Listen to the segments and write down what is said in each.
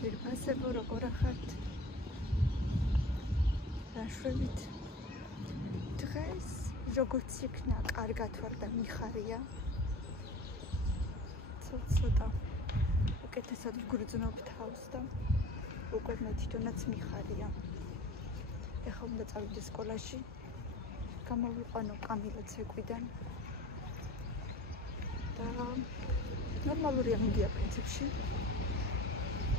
ძვირფასებო, როგორ ახართ? რაშვებით? დღეს როგორც იქნა, კარგად ვარ და მიხარია. ცოტა უკეთესად ვგრძნობ თავს და უკვე მე თვითონაც მიხარია. ეხლა უნდა წავიდე სკოლაში. გამოვიყვანო კამილა ცეკვიდან. და ნორმალურია მიდია პრინციპში.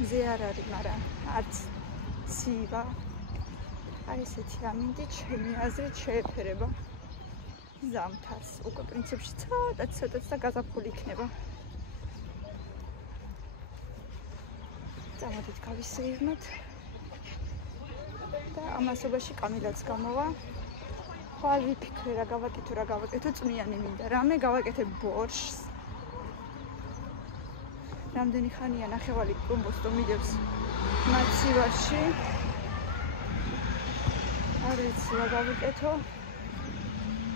მზე არ არის, მაგრამ არც ცივა. აი ესეთი ამინდი ჩემი აზრით შეეფერება ზამთარს. უკვე პრინციპში ცოტაც და გაზაფხული იქნება. წამოდით გავისეირნოთ. და ამასობაში კამილაც გამოვა. ხვალ ვიფიქრე რა გავაკეთო, წვნიანი მინდა. რამე გავაკეთე ბორშს. რამდენი ხანია ნახევარი კომბოსტო მიდევს მაცივარში. არ ვიცი რა გავაკეთო.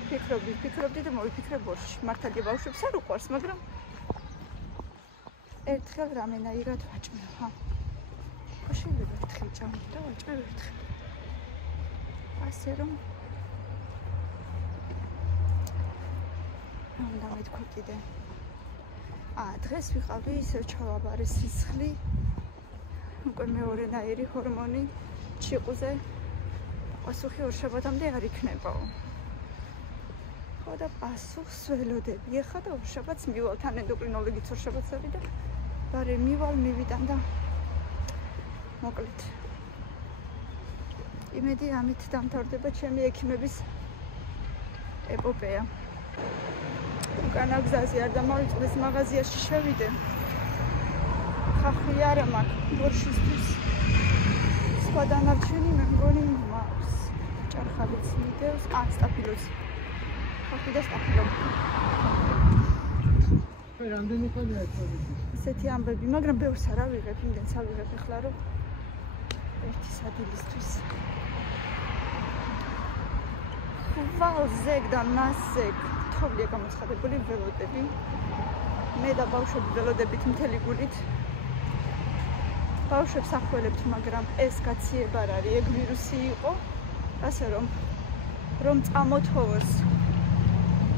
ფიქრობდი და მოვიფიქრე ბორშში. მართალია ბავშვებს არ უყვარს, მაგრამ ერთხელ რამენაირად ვაჭმევ, ხა. შეიძლება ერთხელ ჭამდი და ვაჭმევ ერთხელ. ასე რომ უნდა მეთქვა კიდე. დღეს ვიყავი ისევ ჩავაბარე სისხლი. უკვე მეორენაირი ჰორმონი ჩიყუზე. პასუხი ორშაბათამდე არ იქნებაო. ხო და პასუხს ველოდები. ეხლა და ორშაბათს მივალ, თან ენდოკრინოლოგიც ორშაბათს არის და ბარე მივალ, მივიტან და მოკლედ. იმედი ამით დამთავრდება ჩემი ექიმების ეპოპეა. უკანა გზაზე არ დამავიწყდეს მაღაზიაში შევიდე. ხახვი არა მაქვს ბორშისთვის. სხვა დანარჩენი მე მგონი მაქვს. ჭარხალიც მიდევს, სტაფილოც. ხახვი და სტაფილო. რამდენი ხანია ეს? ესეთი ამბები, მაგრამ ბევრს არ ავიღებ, იმდენს ავიღებ ახლა რომ ერთი სადილისთვის. ხვალზეგ და მასზეგ თოვლია გამოცხადებული ველოდები. მე და ბავშვები ველოდებით მთელი გულით. ბავშვებს ახველებთ, მაგრამ ეს გაციება არ არის, ეგ ვირუსი იყო. ასე რომ წამოთოვოს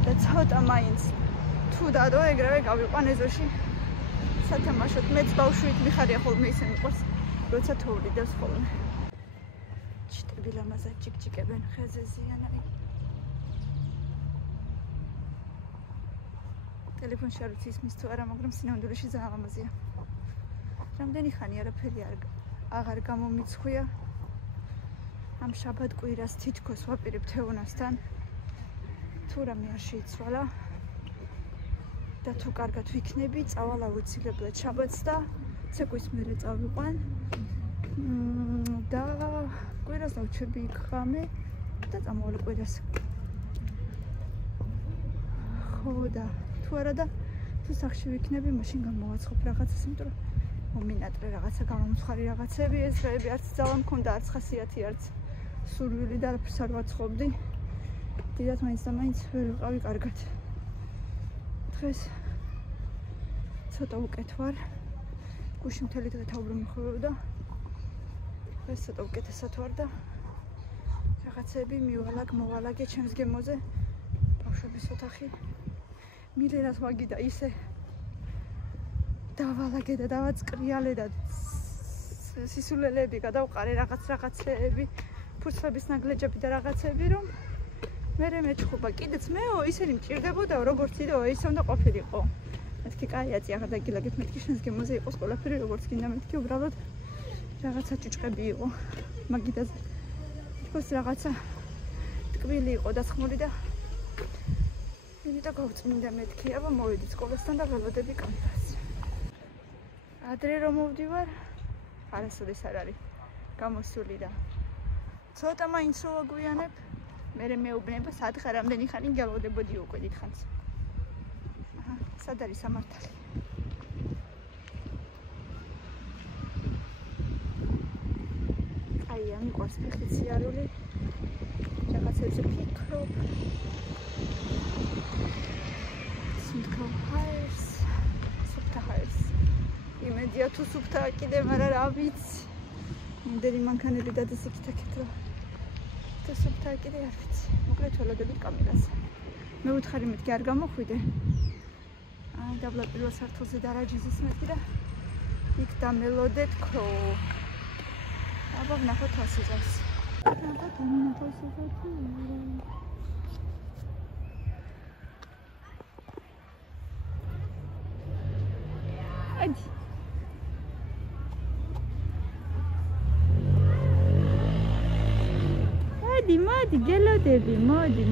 და ცოტა მაინც თუ დადო ეგრევე გავიყვან ეზოში სათამაშოდ. მეც ბავშვით მიხარია ხოლმე ისე მიყვარს, როცა თოვლი დევს ხოლმე. ჩიტები ლამაზად ჯიკჯიკებენ ხეზე ზიანაი. ტელეფონში არ ვიცი ისმის თუ არა, მაგრამ სინამდვილეში ძალიან ლამაზია. რამდენი ხანი არაფერი აღარ გამომიცხვია. ამ შაბათ კვირას თითქოს ვაპირებ თეონასთან. თუ რამე არ შეიცვალა და თუ კარგად ვიქნები, წავალ აუცილებლად შაბათს და ცეკვის მერე წავიყვან. და კვირას დავჩები იქ ღამე და წამოვალ კვირას. ხო და თუ არა და თუ სახში ვიქნები, მაშინ გამოვაცხობ რაღაცას, იმიტომ რომ მომინატრე რაღაცა გამომცხარი რაღაცები, ეს დღეები არც ძალა მქონდა, არც ხასიათი, არც სურვილი და არაფერს არ ვაცხობდი. დიდად მაინც და მაინც ვერ ვიყავი კარგად. დღეს ცოტა უკეთ ვარ. გუში მთელი დღე თაობრი მოხებოდა. დღეს ცოტა უკეთესად ვარ და რაღაცები მოვალაგე ჩემს გემოზე. ბავშვების ოთახი მილენას ვაგიდა ისე დავალაგე და დავაწყრიალე და სისულელები გადავყარე რაღაცეები, ფურცლების ნაგლეჯები და რაღაცები, რომ მერე მეჩხუბა. კიდეც მეო ისინი მჭირდებოდა, როგორც იდეო, ისე უნდა ყოფილიყო. მეთქი კაიაცი აღარ დაგილაგეთ, მეთქი შენს გემოზე იყოს ყველაფერი როგორც გინდა, მეთქი უბრალოდ რაღაცა ჭუჭყები იყო მაგიდაზე. თქოს რაღაცა ტკბილი იყო დასხმული და იმიტომ გავწმინდა მეთქი, აბა მოვედი სკოლასთან და ველოდები კამილას. ადრე რომ მოვდივარ, არასოდეს არ არის გამოსული და ცოტა მაინც რო აგვიანებ, მერე მეუბნება სათხარ რამდენი ხანი გელოდებოდი უკვე დიდხანს. სად არის სამართალი? აია, მიყვარს ფეხით სიარული. რაღაცებზე ფიქრობ. სუნთქავ ჰაერს. იმედია თუ სუფთაა კიდე, მაგრამ რა ვიცი. იმდენი მანქანები დადეს იქით-აქეთ რა. თუ სუფთაა კიდე არ ვიცი. მოკლედ ველოდებით კამერაზე. მე ვუთხარი მეთქი არ გამოხვიდე. დაბლა პირველ სართულზე დარაჯიზის მეთქი და იქ დამელოდეთ ქო. აბა ვნახოთ თვალსაჩინოს. აბა დამინახოთ თვალსაჩინოს. მოდი გელოდები, მოდი.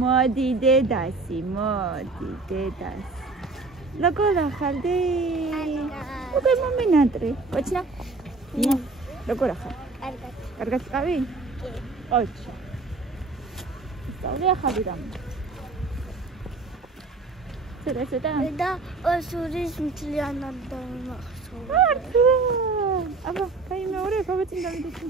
მოდი დედასი, მოდი დედასი. როგორ ახალდი? უკვე მომინანტრი. ოჩნა. როგორ ახალ? კარგად ყავი? კი. ოჩა. სწავლე ახალი რამ. ცოტა. და სურის მთლიანად დამახსოვრე. მართლა. აბა, კაი მეორე გავეცინ დავიდექი.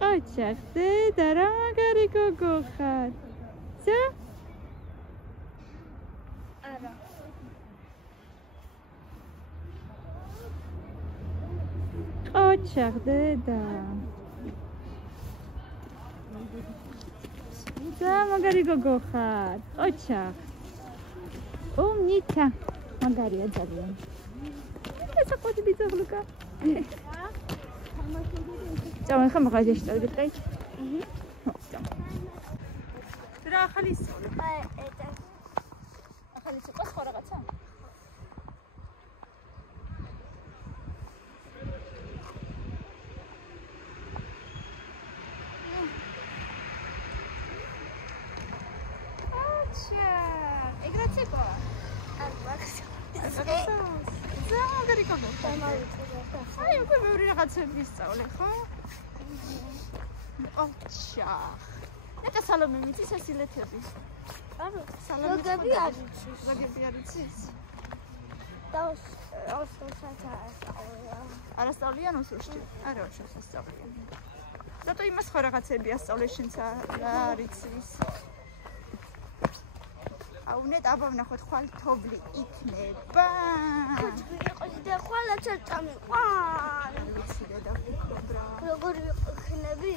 ყოჩახზე და რა მაგარი გოგო ხარ? ცა? არა. ყოჩახზე და მაგარი გოგო ხარ? ყოჩახ. ნიცა. მაგარია ძალიან. ეს ყოჩი დიძაღლუკა. Ciao, ხომ მაგაში შევიდე. რა ახალი სწავლე? ახალი სწავლე ხო რაღაცა? აჩა, ეგრაციკო? არ მაქვს. მაგარი გოგო. აი, უკვე მეორე რაღაცები სწავლე, ხო? ოჩა. ნეტა სალომე მიწის ეს ილეთები. არა, სალომე. ზოგები არ იცის. ზოგები არ იცის. და ოსოსაც არასწავლიან ოსოში? არა, ოსოს ასწავლიან. ზატო იმას ხო რაღაცები ასწავლე შენც არ იცის. აუნეთ აბა ვნახოთ ხვალ თოვლი იქნება. იყოს და ხვალაც არ წამიყვან. ვიცი და ვფიქრობ რა. როგორ ხნები?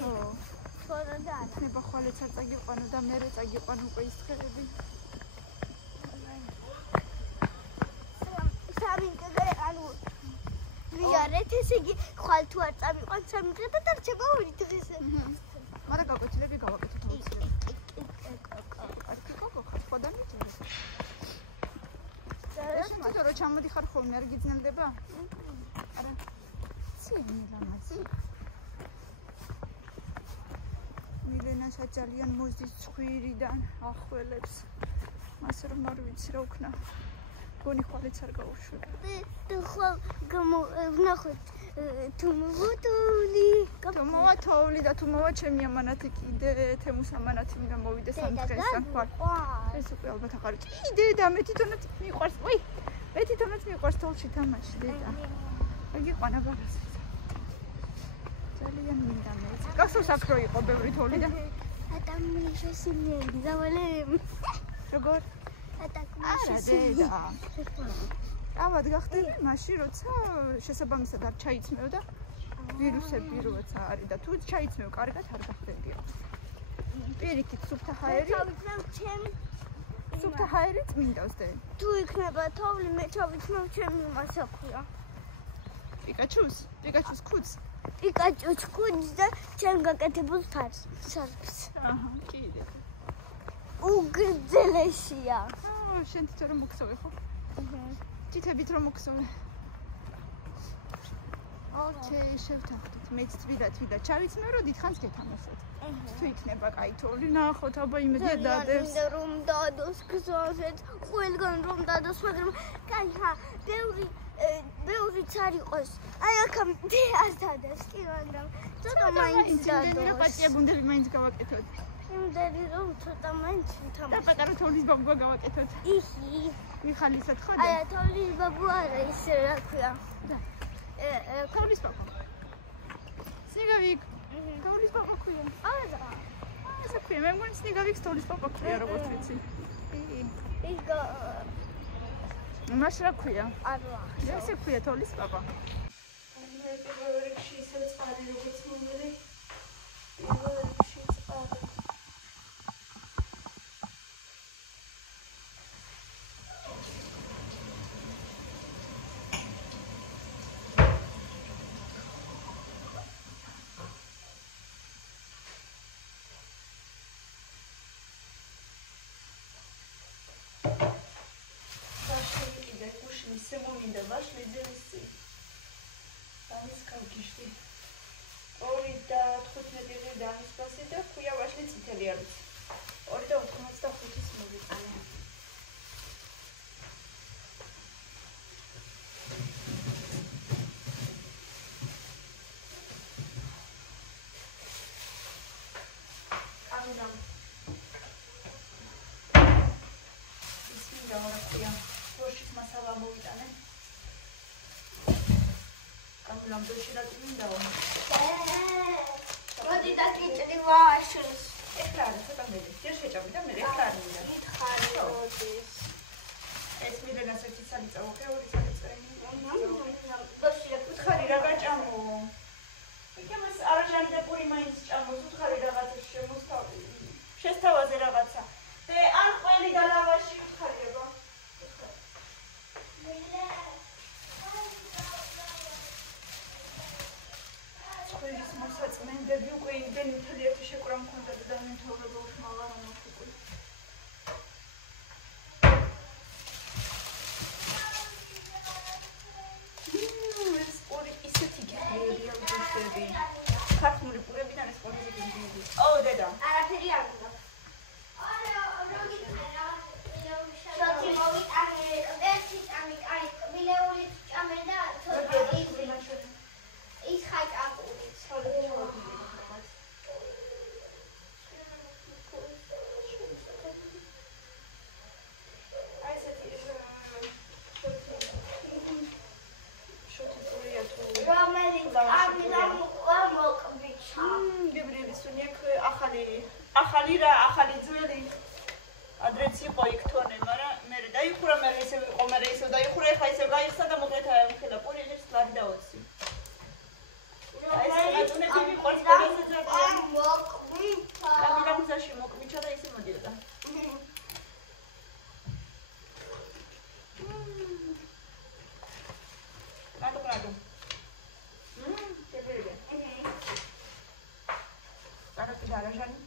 თორე და იქნება ხვალაც არ წაგიყვანო და მე წაგიყვანო უკვე ის ხერები. სამი დღე ანუ ვიარეთ ესე იგი ხვალ თუ არ წამიყვან სამი დღე და დარჩება ორი დღეს. მაგრამ გაკვეთილები გავაკეთოთ აუცილებლად. ხო და მიჭირე. ეს თვითონ რო ჩამოდიხარ ხოლმე არ გიძნელდება? არა. ცენი რამაცი. მილენასაც ძალიან მოზდის ცხვირიდან ახველებს. მას რომ არ ვიცი რა ვქნა. გონი ხვალეც არ გაუშვებ. და ხო ვნახოთ თუ მოვთოვლი. თუ მოვათოვლი და თუ მოვა ჩემი ამანათი კიდე თემუს ამანათი მინდა მოვიდეს ამ დღესთან ხვალ. ეს უკვე ალბათ აღარ კიდე და მე თვითონაც მიყვარს. უი, მე თვითონაც მიყვარს თოლში თამაში დედა. აგიყვანა ბაღას. ძალიან მინდა მე. გახსოვს აქ რო იყო ბევრი თოლი და ადამიანის სიმინდი დავალე. როგორ? დედა. ავად გახდები მაშინ როცა შესაბამისად არ ჩაიცმევ და ვირუსები როცა არის და თუ ჩაიცმევ კარგად არ გახდებია. პირიქით სუფთა ჰაერი. სუფთა ჰაერიც მინდავს და თუ იქნება თოვლი მე ჩავიცმევ ჩემი მასაქვია. პიკაჩუს ქუდს. პიკაჩუს ქუდს და ჩემ გაკეთებულ სარფს. აჰა, კიდე. უგრძელესია. შენ თვითონ რომ მოგცოვე ხო? თითებით რომ მოგცოვე. ოკეი, შევთანხმდით. მეც თვიდა ჩავიცმევ რომ დიდხანს გეთამაშოთ. თუ იქნება კაი თოვლი, ნახოთ, აბა იმედია დადევს. მინდა რომ დადოს გზაზეც, ყველგან რომ დადოს, მაგრამ კაი ხა, ბევრიც არ იყოს. აი აქამდე არ დადოს, კი, მაგრამ ცოტა მაინც დადოს. იმდენი რომ პატია გუნდები მაინც გავაკეთოთ. იმდენი რომ ცოტა მაინც და ვითამაშე. პატარა თოვლის ბაბუა გავაკეთოთ. იჰი. მიხალისად ხო? აი, თოვლის ბაბუ არა ისე რა ქვია. თოვლის ბაბუ. სნიგავიკ. თოვლის ბაბუ ქვია. არა. ესე ქვია, მე მგონი სნიგავიქს თოვლის ბაბუ ქვია, როგორც ვიცი. იგა მას რა ქვია? არა. ესე ქვია თოვლის ბაბა. მე პირველ რიგში ისე წყალი როგორც მომელი. პირველ რიგში წყალი. შემომინდა ვაშლიძე ვისი ამის გავგიშდი 2 და 15 დღე დამისპასი და ქვია ვაშლი წითელი არის 2 და 85-ის მოვიტანე ამიტომ ისმინდა რა ქვია ბოშის მასალა მოვიტანე. კამილამ ბოში რა წმინდაო. მოდი დაკიჭრი ვაშლს. ეხლა არის ცოტა მე. ჯერ შეჭამი და მე ეხლა არ მინდა. მითხარი მოდის. ეს მიდენას ერთი ცალი წავუყე, 2 ცალი წაინი. ბოში უთხარი რა გაჭამო. იქნებს არაჟანი და პური მაინც ჭამოს, უთხარი რაღაცა შემოსთავი. შესთავაზე რაღაცა. და ან ყველი და ლავაში უთხარიება. ყველის მოსაწმენდები უკვე იმდენ მთელი ერთი შეკვრა მქონდა და მეთაურობა უშმალა რა მოხუყი. ეს პური ისეთი გიგერია უჯრედები. ქართული პურებიდან ეს პური გიგერია. ო დედა. არაფერი არ უნდა. არა, როგორი არა. შოთი მოვიტანე, ერთი წამი, აი, მილეული წამე და ცოტა ის ხაჭაპური. აი ესეთი შოთი პურია თუ რომელიც ამილამ მოყბიჩა. გებრიელი სუნიაკ ახალი რა, ახალი ძველი. ადრეც იყო იქ თონე, მაგრამ მე დაიხურა, მე ისე ვიყო, მე ისე დაიხურა, ხა ისე გაიხსნა და მოგეთა ხელა პური ის ლარი დაოცი. აი ეს რატუნები მიყვარს და გასაძებია. მოყბიჩა. კამერა მზაში მოყბიჩა და ისე მოდიოდა. რატო. გებრიელი. არაფერი არაჟანი.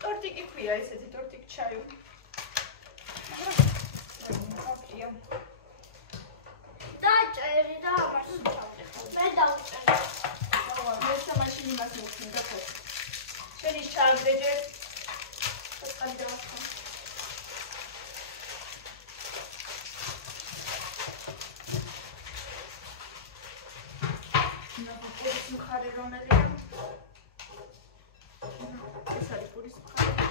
Tortiki ქვია ესეთი tortik ჩაი. დაჭერი და ამას მე დავჭერი. მე სამაშინი მას მოხსნი და ხო. შენი ჩააგდე. წყალი დავახო. ნაბუყურის მხარე რომელია? ეს არის პურის მხარე.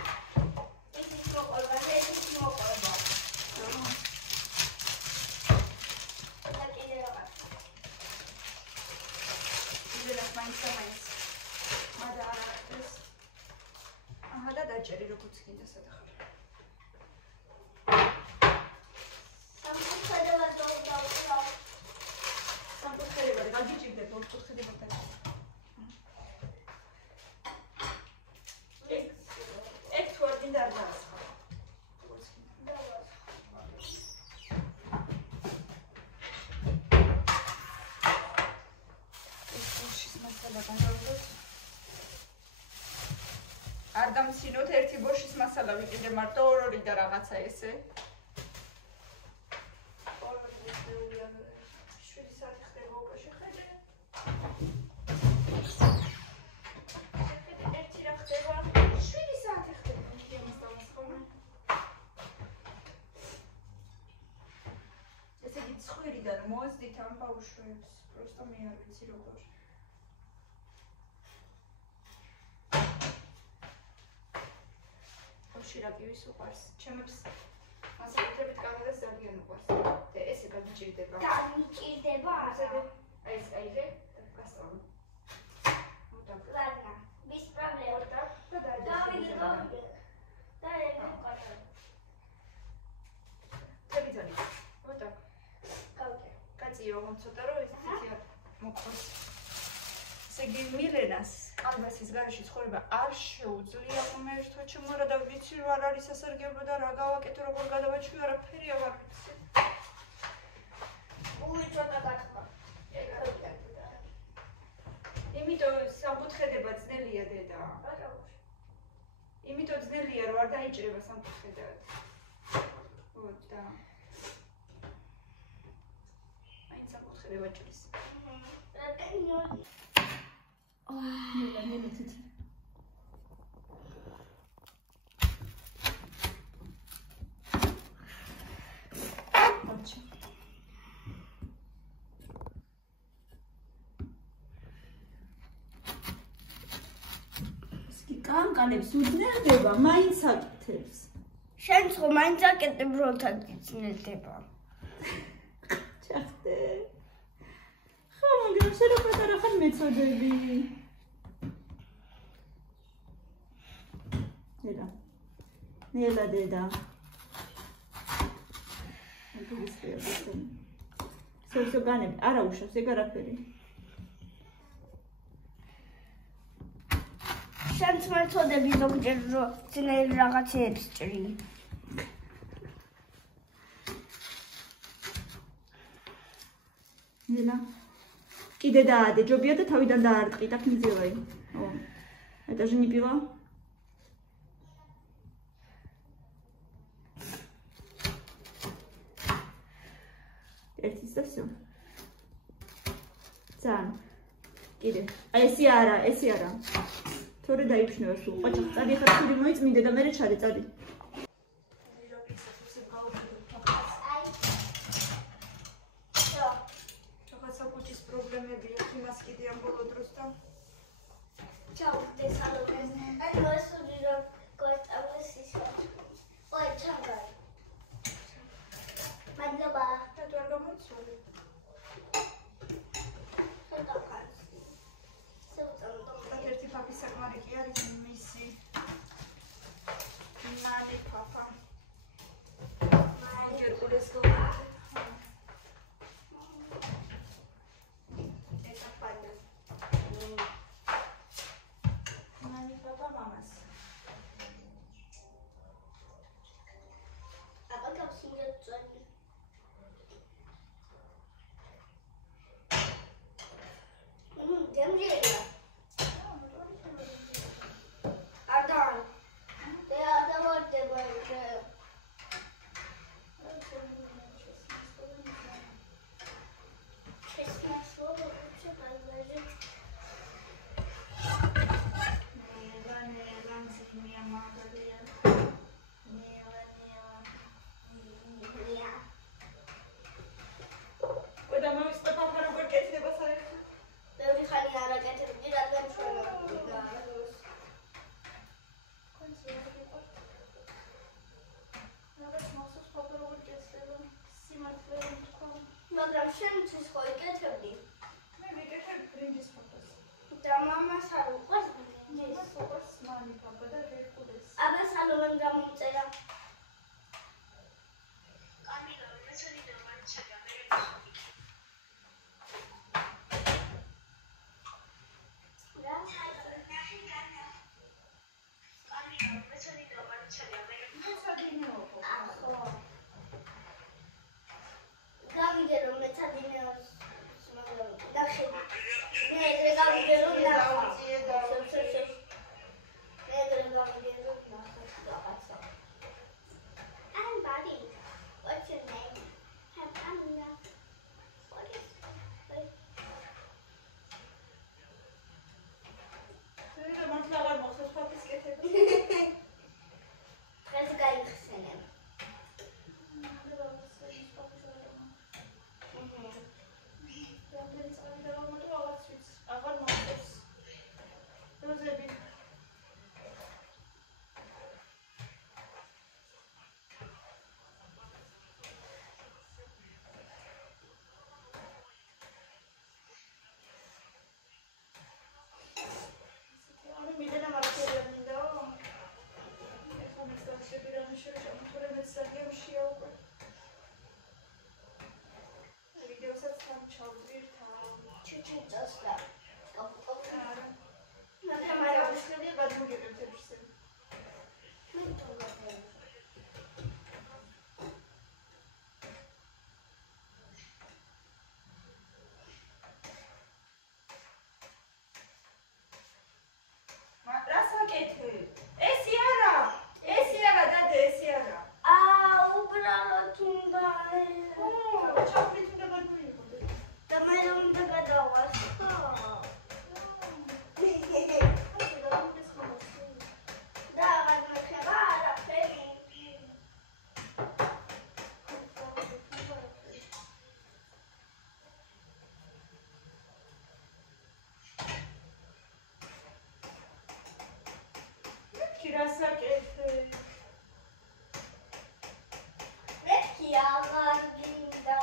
ის მოყოლა, ეს მოყოლა. და კიდე რაღაც. კიდე რა მაინც. მაგრამ არა ეს. აჰა და დაჭერი როგორც გინდა სადახარ. სამკუთხედებად გაგიჭირდეთ ოთხკუთხედებად. ეგ თუ არ გინდა არ დაასხა. ეს ბოშის მასალა განავდოთ. არ დამცინოთ ერთი ბოშის მასალა ვიყიდე მარტო 2 და რაღაცა ესე. 2 საათი როდიდან მოასდით ამ ბავშვებს, просто მე არ ვიცი როგორ. შირაკივის უყვარს. ჩემებს მასაკუთრებით კანადას ძალიან უყვარს. და ესე გამიჭირდება. გამიჭირდება არა. აი ეს აიღე, გასწავლე. Ладно, без проблем. Давай. Да, я иду катать. Требитель. Вот так. Как? Катио, он цота რო ის თითია მოყავს. სეგი მილენას კალბასის გარეშე ცხოვრება არ შეუძლია მე ერთვე ჩემარა და ვიცი რომ არ არის სასარგებლო და რა გავაკეთო როგორ გადავაჩვი არაფერი აღარ ვიცი. უი ცოტა გახდა. იმიტომ სამკუთხედება ძნელია დედა. იმიტომ ძნელია რომ არ დაიჭრება სამკუთხედად. ოთ და მაინც სამკუთხედება ჭრის. ნელა თითი. აჩა. კანკანებს უძნელდება, მაინც აკეთებს. შენ ხო მაინც აკეთებ როთან ძნელდება. ჩახტე. ხო, მაგრამ შენ რა პატარა ხარ მეწოდები. ნელა დედა. სულ განები, არა უშავს, ეგ არაფერი. შენც მეწოდები ზოგჯერ რომ ძნელი რაღაცეებს ჭრი. ნელა. კიდე დაადე, ჯობია და თავიდან დაარტყი, так не делай. О. Это же не пила. ერთის და всё. ძალიან. კიდე. აი ესე არა, ესე არა. თორე დაიფშნევა სულ. ყოჩა, წადი ხარ თური მოიწმინდე და მერე ჩარე, წადი. საკუჩის პრობლემები აქვს, იმას კიდე ამ ბოლო დროს და Ciao, te saluto. Adesso dirò cosa si fa. Poi ciao. Madloba. და თუ არ გამოიცვალე. ერთი პაპის საკმარი კი არის მისი. მალე პაპა. ჯერკულის გოლა. ეს პაპა. მალე პაპა მამას. Აბა გავსინჯე წვენი. Демжеля. Ардан. Ты отдавай тебе გაკეთე. ესი არა, დადე, ესი არა. უბრალოდ უნდა ჩაფრით უნდა გადმოიღო. და მე უნდა გადავასხო. და გადმეხება არაფერი. რასაკეთე? მეთქი აღარ გინდა.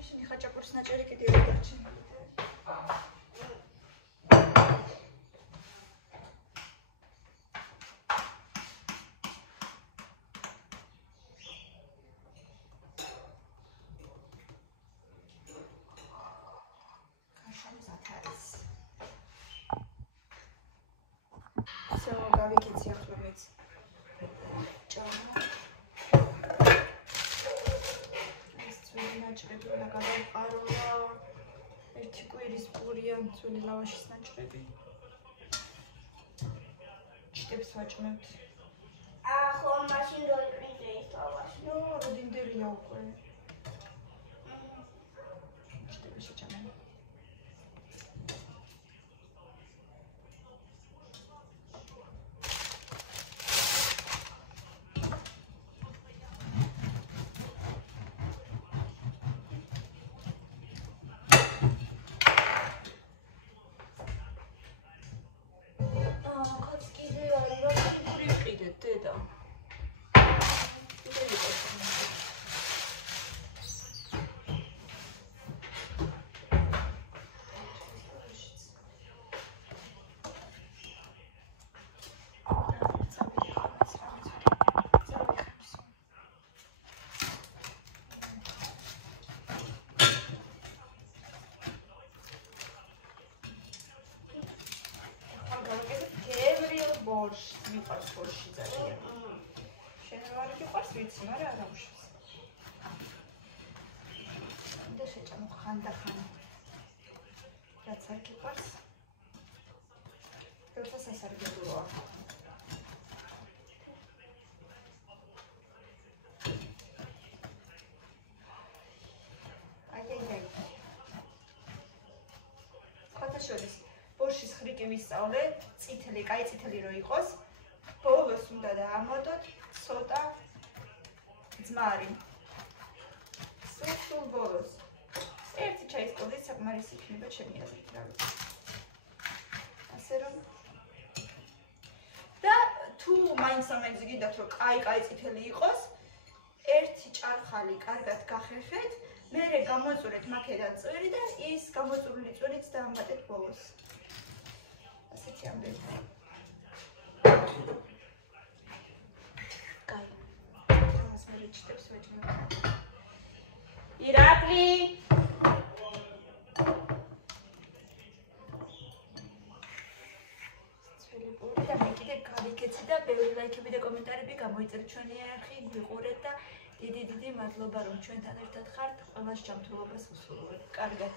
ისინი ხაჭაპურის ნაჭერი კიდე არ დარჩენილი. So, გავიქეცი ახლა მეც. ჭამა. ეს ძველი ნაჭრები უნდა გადავყარო. ერთი კვირის პურია ძველი ლავაშის ნაჭრები. ჭდებს ვაჭმევთ. ახო მაშინ როიდრინდე ის ლავაში. როდინდელია უკვე. ჭდები შეჭამენ. ბორშ, მიყვარს ბორში ძალიან. შენ რა გიყვარს ვიცი, მაგრამ არა უშავს. და შეჭამო ხანდახან. რაც არ გიყვარს. როცა სასარგებლოა. აი. ხოთაშორის ბორშის ხრიკი ვისწავლე, წითელი, კაი წითელი რო იყოს. ბოლოს უნდა დაამოდოთ ცოტა ძმარი. სულ ბოლოს. ერთი ჩაის კოდი საკმარისი იქნება ჩემი აზრით, რა ვიცი. ასე რომ და თუ მაინც ამენზე გინდათ რომ კაი წითელი იყოს, ერთი ჭარხალი კარგად გახერხეთ, მერე გამოწურეთ მაქედან წვერი და ის გამოწურული წვერიც დაამატეთ ბოლოს. ასეთი ამბები. კაი. ამას მე ჭდებს ვეჭმევ. ირაკლი. ძველი პური და მე კიდე გავიქეცი და ბევრი ლაიქები და კომენტარები გამოიწერეთ ჩვენი არხი, გვიყურეთ და დიდი მადლობა რომ ჩვენთან ერთად ხართ. ყველას ჯანმრთელობას ვუსურვებ. კარგად.